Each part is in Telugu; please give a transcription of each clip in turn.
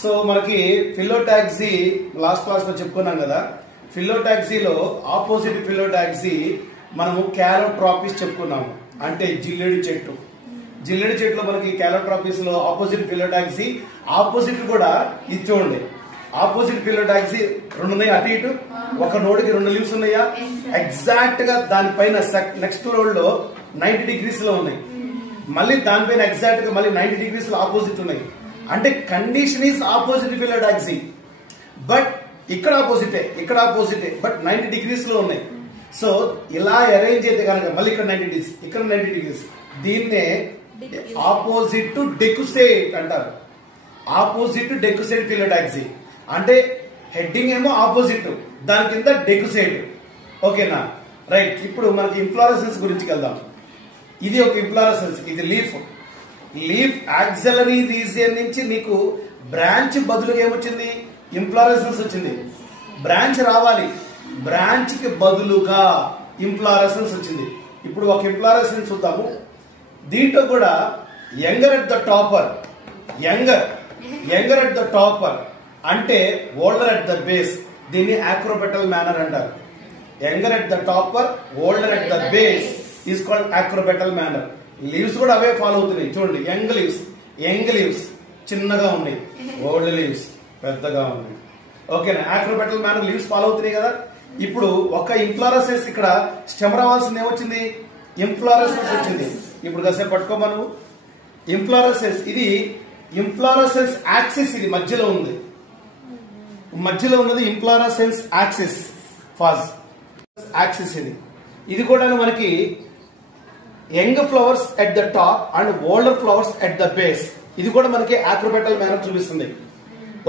సో మనకి ఫిలోటాక్సీ లాస్ట్ క్లాస్ లో చెప్పుకున్నాం కదా. ఫిలోటాక్సీలో ఆపోజిట్ ఫిలోటాక్సీ మనము క్యాలోట్రాపిస్ చెప్పుకున్నాము, అంటే జిల్లెడు చెట్టు. జిల్లెడు చెట్టులో మనకి క్యాలోట్రాపిస్ లో ఆపోజిట్ ఫిలోటాక్సీ, ఆపోజిట్ కూడా ఇది చూడండి. ఆపోజిట్ ఫిలోటాక్సీ రెండు ఉన్నాయి, అటు ఇటు ఒక నోడ్కి రెండు లీవ్స్ ఉన్నాయా, ఎగ్జాక్ట్ గా దానిపైన నెక్స్ట్ నోడ్ లో 90 degrees లో ఉన్నాయి, మళ్ళీ దానిపైన ఎగ్జాక్ట్ గా మళ్ళీ 90 degrees లో ఆపోజిట్ ఉన్నాయి. అంటే condition is opposite phyllotaxy, but ఇక్కడ ఆపోజిటే బట్ 90 degrees లో ఉన్నాయి. సో ఇలా అరేంజ్ అయితే కనుక మళ్ళీ ఇక్కడ 90 degrees, ఇక్కడ 90 degrees, దీన్నే ఆపోజిట్ టు డెకుసేట్ అంటారు. ఆపోజిట్ టు డెకుసేట్ ఫిలోటాక్సీ అంటే హెడ్డింగ్ ఏమో ఆపోజిట్, దాని కింద డెకుసేట్. ఓకేనా, రైట్. ఇప్పుడు మనకి ఇంఫ్లోరెసెన్స్ గురించి వెళ్దాం. ఇది ఒక ఇంఫ్లోరెసెన్స్, ఇది లీఫ్. లీఫ్ యాక్సిలరీ రీజియన్ నుంచి మీకు బ్రాంచ్ బదులుగా ఏమొచ్చింది, ఇంఫ్లోరెసెన్స్ వచ్చింది. బ్రాంచ్ రావాలి, బ్రాంచ్ కి బదులుగా ఇంఫ్లోరెసెన్స్ వచ్చింది. ఇప్పుడు ఒక ఇంఫ్లోరెసెన్స్ చూద్దాము. దీంట్లో కూడా younger at the top, younger at the top అంటే ఓల్డర్ అట్ ద బేస్. దీన్ని ఆక్రోపెటల్ మేనర్ అంటారు. Younger at the top, older at the base is called acropetal manner. Leaves కూడా అవే ఫాలో అవుతున్నాయి. చూడండి, యంగ్ లీవ్స్ చిన్నగా ఉన్నాయి, ఓల్డ్ లీవ్స్ పెద్దగా ఉన్నాయి. ఓకేనా, ఆక్రోపెటల్ మేనర్ లీవ్స్ ఫాలో అవుతున్నాయి కదా. ఇప్పుడు ఒక ఇంఫ్లోరెసెన్స్, ఇక్కడ స్టెమ్ రావాల్సింది ఏమొచ్చింది, ఇంఫ్లోరెసెన్స్ వచ్చింది. ఇప్పుడు కాసేపు పట్టుకోమను. ఇంఫ్లోరెసెన్స్, ఇది ఇంఫ్లోరెసెన్స్ యాక్సిస్, ఇది మధ్యలో ఉంది, మధ్యలో ఉన్నది ఇంఫ్లోరెసెన్స్ యాక్సిస్, ఫాజ్ యాక్సిస్. ఇది కూడా మనకి young flowers at the top and older flowers at the base. ఇది కూడా మనకి ఆక్రోపెటల్ మేనర్ చూపిస్తుంది.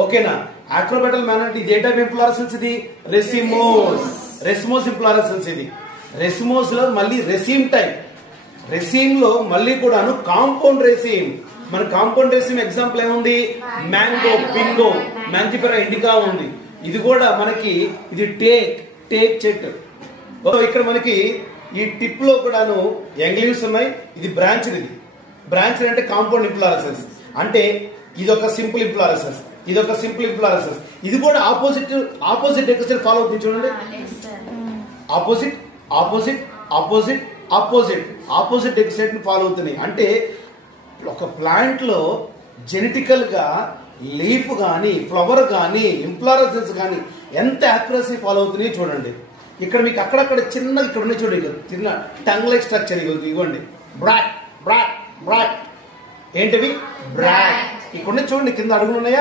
ఓకేనా, ఆక్రోపెటల్ మేనర్. ఇది ఏ టైప్ ఇంఫ్లోరెసెన్స్, ఇది రెసిమోస్ ఇంఫ్లోరెసెన్స్. ఇది రెసిమోస్ లో మళ్ళీ రెసీమ్ టైప్. రెసీమ్ లో మళ్ళీ కూడాను కాంపౌండ్ రెసీమ్. మన కాంపౌండ్ రెసీమ్ ఎగ్జాంపుల్ ఏముంది, మ్యాంగో, పింగో, మ్యాంజిఫెరా ఇండికా ఉంది. ఇది కూడా మనకి ఇది టేక్ చెట్టు. ఇక్కడ మనకి ఈ టిప్ లో కూడాను యంగ్ లీవ్స్ ఉన్నాయి. ఇది బ్రాంచ్, బ్రాంచ్ అంటే కాంపౌండ్ ఇంఫ్లోరెసెన్స్. అంటే ఇదొక సింపుల్ ఇంఫ్లోరెసెన్స్, ఇదొక సింపుల్ ఇంఫ్లోరెసెన్స్. ఇది కూడా ఆపోజిట్ డెకుసేట్ ఫాలో అవుతుంది. చూడండి, ఆపోజిట్ డెకుసేట్ ఫాలో అవుతున్నాయి. అంటే ఒక ప్లాంట్ లో జెనెటికల్ గా లీఫ్ గానీ, ఫ్లవర్ గానీ, ఇంఫ్లోరెసెన్స్ గానీ ఎంత యాక్యురసీ ఫాలో అవుతున్నాయి చూడండి. ఇక్కడ మీకు అక్కడక్కడ చిన్నది ఇక్కడ ఉన్నాయి చూడండి, చిన్న టంగ్ లైక్ స్ట్రక్చర్. ఇవ్వండి, బ్రాట్ ఏంటివి, బ్రాట్. ఇక్కడ చూడండి, కింద అడుగులు ఉన్నాయా.